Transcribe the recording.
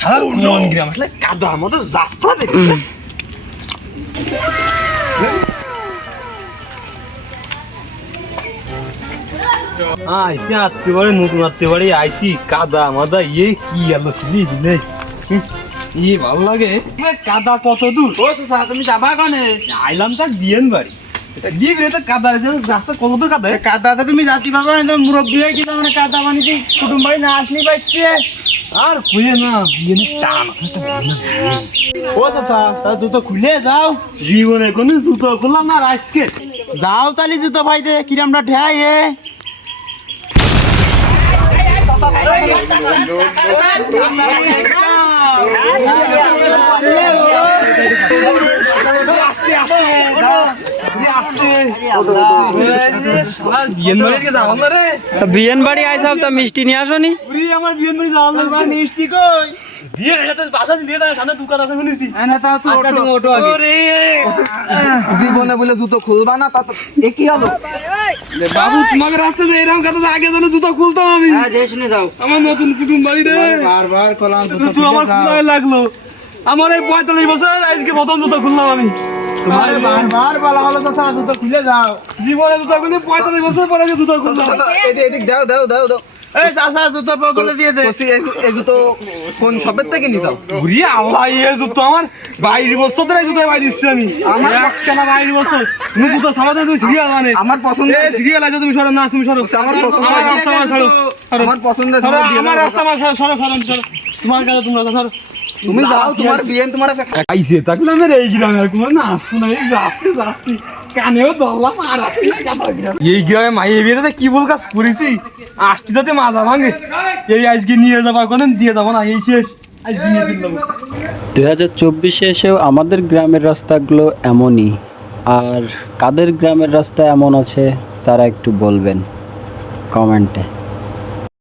শালা কোন গ্রাম আসলে কাদার মতো যাচ্ছে না দেখি আইসি আত্মীয় বাড়ি নতুন আত্মীয় বাড়ি আইসি কাদা মাদা ইয়ে কি আলো ছিলি দিলে ইয়ে ভালো লাগে কাদা কত দূর ও চাচা তুমি যাবা কানে আইলাম তার বিয়েন বাড়ি দিয়ে বেরে তো কাদা আছে রাস্তা কত দূর কাদা কাদাতে তুমি যাচ্ছি বাবা মুরব্বী হয়ে গেলে মানে কাদা বানিয়ে কুটুম বাড়ি না আসলেই পাইছে আর কইে না বিয়েন টান আছে একটা বিয়েন ও চাচা তা জুতো খুলে যাও জীবনে কোনো জুতো খুললাম না আজকে যাও তালি জুতো ভাইতে কিরামটা ঠেয়াই এ বিয়েন বাড়ি আইসাও তা মিষ্টি নিয়ে আসনি আমার বিয়েন বাড়ি যাওয়া লাগবে মিষ্টি কই বিয়ের এটা বাসা দিয়ে তার সামনে দোকান আছে শুনেছি এনে তাও তো ওটো ওরে জীবনে বলে জুতো খুলবা না তা তো এ কি হলো বাবু তোমাকে রাস্তা যে এরকম কথা আগে জানো জুতো খুলতাম আমি হ্যাঁ যে শুনে যাও আমার নতুন কুটুম বাড়ি রে বারবার কলাম জুতো আমার খুলে লাগলো আমার এই 45 বছর আজকে প্রথম জুতো খুললাম আমি তোমার বারবার বলা হলো চাচা জুতো খুলে যাও জীবনে জুতো খুলে 45 বছর পরে জুতো খুললাম এদিক দাও দাও দাও দাও এই চাচা জুতো পকলে দিয়ে দে এই জুতো কোন সবের থেকে নি যাও ঘুরি আল্লাহ এই জুতো আমার 22 বছর ধরে জুতো বাই দিচ্ছি আমি আমার একটা না 22 বছর তুমি জুতো ছাড়াতে তুমি সিরিয়াল মানে আমার পছন্দ সিরিয়াল আছে তুমি সরো না তুমি সরো আমার পছন্দ আমার রাস্তা আমার সরো আমার পছন্দ আমার রাস্তা আমার সরো সরো সরো তোমার কাছে তোমরা সরো তুমি যাও তোমার বিয়েন তোমার আছে আইছে তাকলে আমার এই গ্রামের কোনো না শোনা এই যাচ্ছে যাচ্ছে কানেও দল্লা মারা এই গ্রামে মাই বিয়েতে কি বল কাজ করেছি আষ্টি যাতে মাজা ভাঙে এই আজকে নিয়ে যাবার কোন দিয়ে যাবো না এই শেষ আজ দিয়ে দিলাম 2024-এ এসেও আমাদের গ্রামের রাস্তাগুলো এমনই। আর কাদের গ্রামের রাস্তা এমন আছে তারা একটু বলবেন কমেন্টে।